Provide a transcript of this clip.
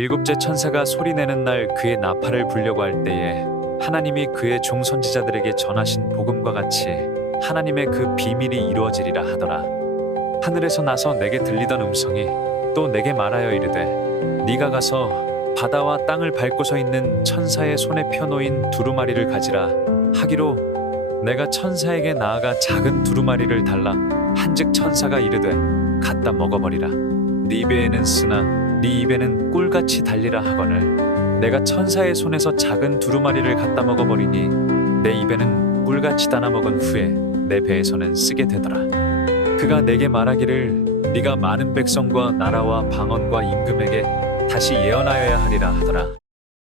일곱째 천사가 소리내는 날 그의 나팔을 불려고 할 때에 하나님이 그의 종선지자들에게 전하신 복음과 같이 하나님의 그 비밀이 이루어지리라 하더라. 하늘에서 나서 내게 들리던 음성이 또 내게 말하여 이르되 네가 가서 바다와 땅을 밟고 서 있는 천사의 손에 펴놓인 두루마리를 가지라 하기로 내가 천사에게 나아가 작은 두루마리를 달라 한즉 천사가 이르되 갖다 먹어버리라. 네 입에는 쓰나 네 입에는 꿀같이 달리라 하거늘 내가 천사의 손에서 작은 두루마리를 갖다 먹어버리니 내 입에는 꿀같이 따나 먹은 후에 내 배에서는 쓰게 되더라. 그가 내게 말하기를 네가 많은 백성과 나라와 방언과 임금에게 다시 예언하여야 하리라 하더라.